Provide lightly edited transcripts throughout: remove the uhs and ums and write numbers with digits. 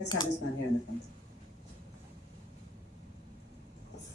Let's have this man here in the front.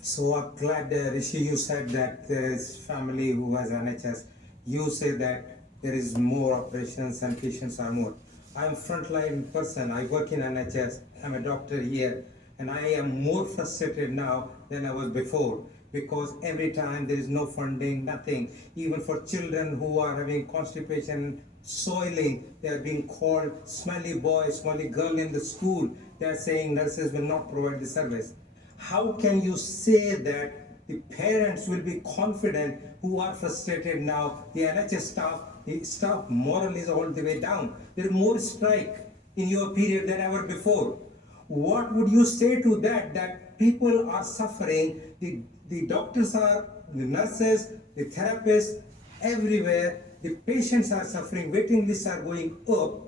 So I'm glad, Rishi, you said that there is family who has NHS. You say that there is more operations and patients are more. I'm frontline person. I work in NHS. I'm a doctor here, and I am more frustrated now than I was before because every time there is no funding, nothing. Even for children who are having constipation, soiling, they are being called smelly boy, smelly girl in the school. They are saying nurses will not provide the service. How can you say that the parents will be confident who are frustrated now? The NHS staff, the staff morale is all the way down. There is more strike in your period than ever before. What would you say to that? That people are suffering, the doctors are, the nurses, the therapists, everywhere, the patients are suffering, waiting lists are going up.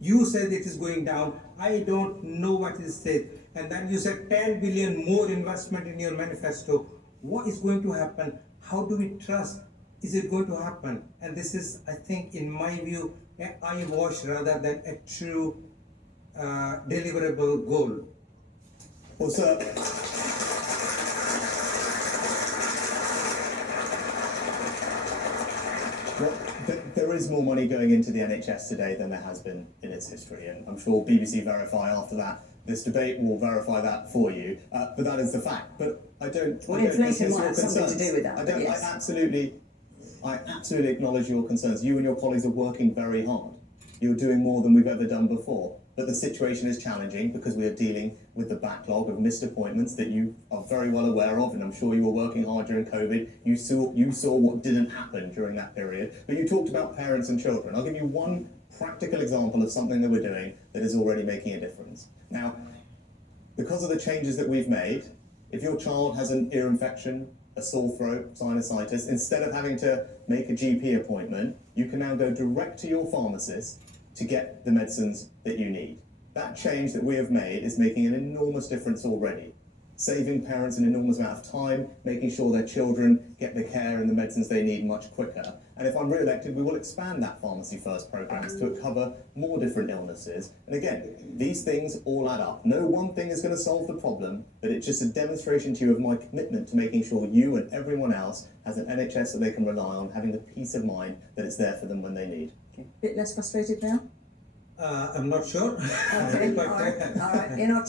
You said it is going down. I don't know what is said. And then you said 10 billion more investment in your manifesto. What is going to happen? How do we trust? Is it going to happen? And this is, I think, in my view, an eyewash rather than a true deliverable goal. Well, sir, there is more money going into the NHS today than there has been in its history, and I'm sure BBC Verify after that, this debate will verify that for you. But that is the fact. But I don't. Well, I don't inflation dismiss might your have something to concerns. do with that, I but don't. yes. I absolutely acknowledge your concerns. You and your colleagues are working very hard. You're doing more than we've ever done before. But the situation is challenging because we are dealing with the backlog of missed appointments that you are very well aware of, and I'm sure you were working hard during COVID. You saw what didn't happen during that period. But you talked about parents and children. I'll give you one practical example of something that we're doing that is already making a difference. Now, because of the changes that we've made, if your child has an ear infection, a sore throat, sinusitis, instead of having to make a GP appointment, you can now go direct to your pharmacist to get the medicines that you need. That change that we have made is making an enormous difference already, saving parents an enormous amount of time, making sure their children get the care and the medicines they need much quicker. And if I'm re-elected, we will expand that Pharmacy First programs to cover more different illnesses. And again, these things all add up. No one thing is going to solve the problem, but it's just a demonstration to you of my commitment to making sure you and everyone else has an NHS that they can rely on, having the peace of mind that it's there for them when they need. Okay. Bit less frustrated now? I'm not sure. Okay, But, all right. You're not